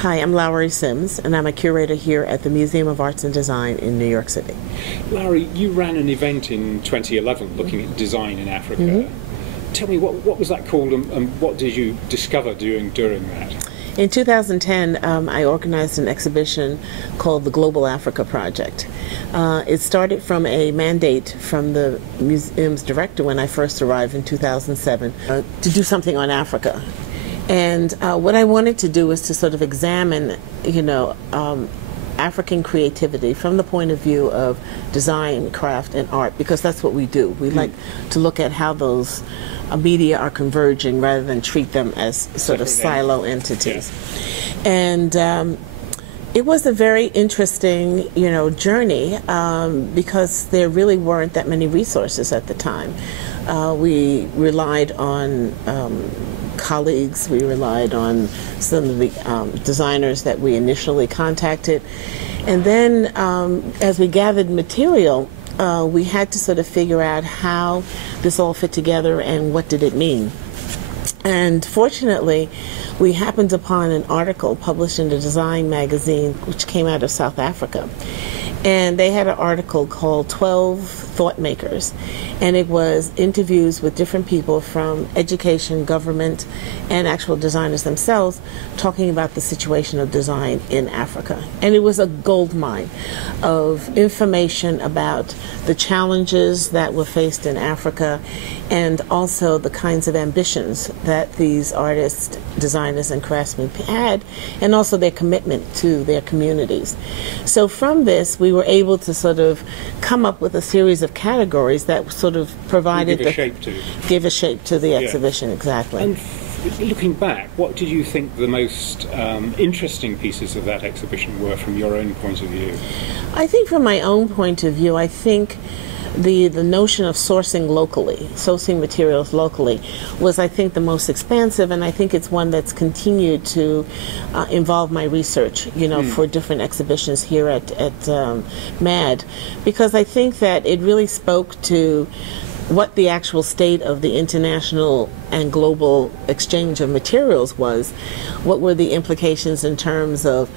Hi, I'm Lowery Sims, and I'm a curator here at the Museum of Arts and Design in New York City. Lowery, you ran an event in 2011 looking at design in Africa. Tell me, what was that called, and what did you discover during that? In 2010, I organized an exhibition called the Global Africa Project. It started from a mandate from the museum's director when I first arrived in 2007 to do something on Africa. And what I wanted to do was to sort of examine, African creativity from the point of view of design, craft, and art, because that's what we do. We like to look at how those media are converging rather than treat them as sort of silo entities. Yeah. And it was a very interesting, journey because there really weren't that many resources at the time. We relied on colleagues, we relied on some of the designers that we initially contacted. And then as we gathered material, we had to sort of figure out how this all fit together and what did it mean. And fortunately, we happened upon an article published in the Design magazine, which came out of South Africa. And they had an article called 12 Thought Makers, and it was interviews with different people from education, government, and actual designers themselves talking about the situation of design in Africa. And it was a gold mine of information about the challenges that were faced in Africa and also the kinds of ambitions that these artists, designers, and craftsmen had, and also their commitment to their communities. So from this, we were able to sort of come up with a series of categories that sort of provided give a shape to the exhibition. Exactly. And looking back, what did you think the most interesting pieces of that exhibition were from your own point of view? I think from my own point of view, I think the notion of sourcing materials locally was, I think, the most expansive, and I think it's one that's continued to involve my research, for different exhibitions here at MAD, because I think that it really spoke to what the actual state of the international and global exchange of materials was. What were the implications in terms of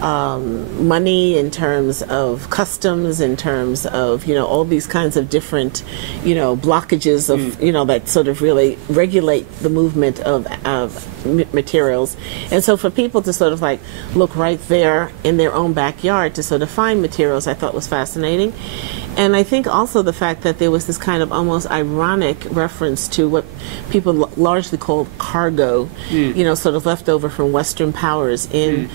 money, in terms of customs, in terms of, all these kinds of different, blockages of, that sort of really regulate the movement of materials. And so for people to sort of like look right there in their own backyard to sort of find materials, I thought was fascinating. And I think also the fact that there was this kind of almost ironic reference to what people largely called cargo, sort of left over from Western powers in,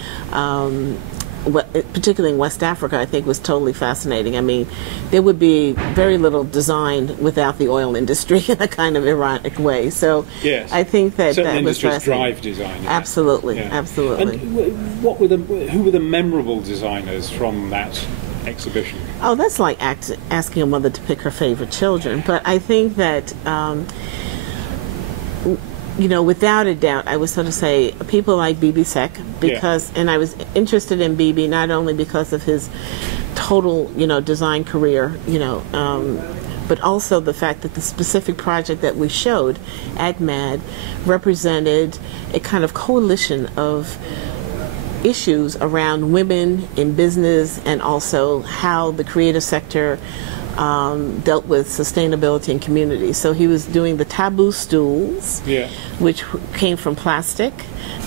particularly in West Africa, I think was totally fascinating. I mean, there would be very little design without the oil industry in a kind of ironic way. So yes. I think that certain that was industries drive design. Absolutely, absolutely. And who were the memorable designers from that exhibition? Oh, that's like asking a mother to pick her favorite children. But I think that, without a doubt, I would sort of say people like B.B. Sek, because, and I was interested in B.B. not only because of his total, design career, but also the fact that the specific project that we showed at MAD represented a kind of coalition of issues around women in business and also how the creative sector dealt with sustainability in communities. So he was doing the taboo stools, which came from plastic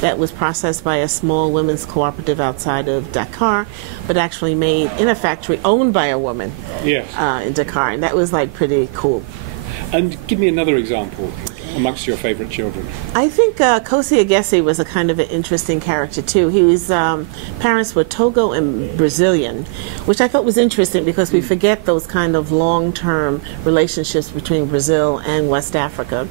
that was processed by a small women's cooperative outside of Dakar, but actually made in a factory owned by a woman in Dakar. And that was like pretty cool. And give me another example amongst your favorite children. I think Kosi Agesi was a kind of an interesting character too. His parents were Togo and Brazilian, which I thought was interesting because we forget those kind of long-term relationships between Brazil and West Africa.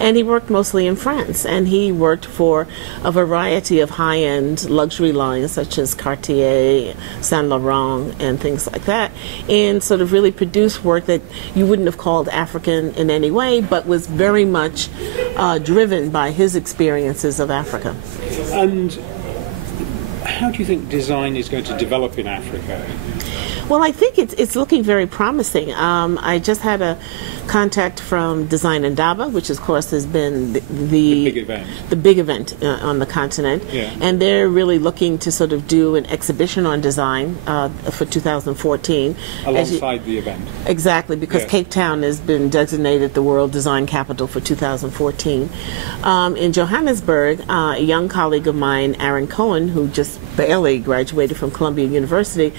And he worked mostly in France, and he worked for a variety of high-end luxury lines such as Cartier, Saint Laurent, and things like that, and sort of really produced work that you wouldn't have called African in any way, but was very much driven by his experiences of Africa. And how do you think design is going to develop in Africa? Well, I think it's looking very promising. I just had a contact from Design Indaba, which of course has been the big event on the continent. Yeah. And they're really looking to sort of do an exhibition on design for 2014. Alongside the event. Exactly, because Yes. Cape Town has been designated the World Design Capital for 2014. In Johannesburg, a young colleague of mine, Aaron Cohen, who just barely graduated from Columbia University,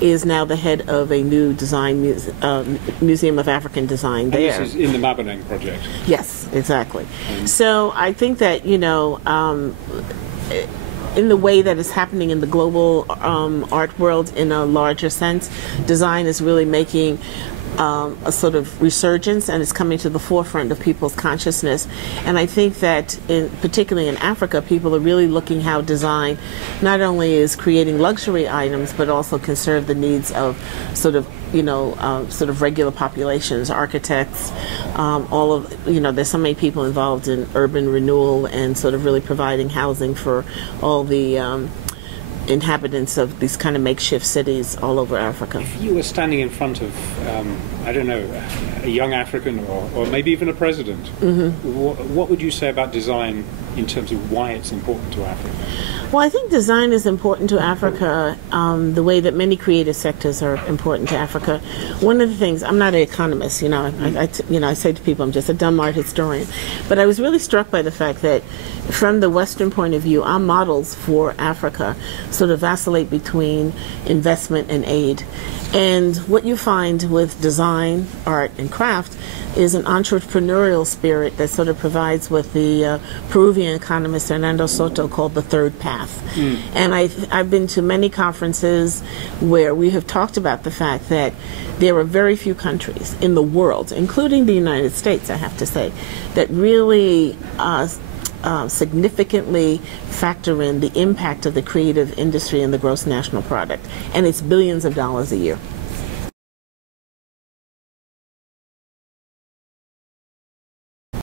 is now the head of a new design Museum of African Design there. And this is in the Mabanang project. Yes, exactly. So I think that, in the way that is happening in the global art world in a larger sense, design is really making a sort of resurgence, and it's coming to the forefront of people's consciousness. And I think that, particularly in Africa, people are really looking how design not only is creating luxury items, but also can serve the needs of sort of regular populations, architects, there's so many people involved in urban renewal and sort of really providing housing for all the inhabitants of these kind of makeshift cities all over Africa. If you were standing in front of, a young African or maybe even a president, what would you say about design in terms of why it's important to Africa? Well, I think design is important to Africa the way that many creative sectors are important to Africa. One of the things, I'm not an economist, I say to people I'm just a dumb art historian, but I was really struck by the fact that from the Western point of view, our models for Africa sort of vacillate between investment and aid. And what you find with design, art, and craft is an entrepreneurial spirit that sort of provides what the Peruvian economist Hernando Soto called the third path. And I've been to many conferences where we have talked about the fact that there are very few countries in the world, including the United States, I have to say, that really significantly factor in the impact of the creative industry and the gross national product. And it's billions of dollars a year.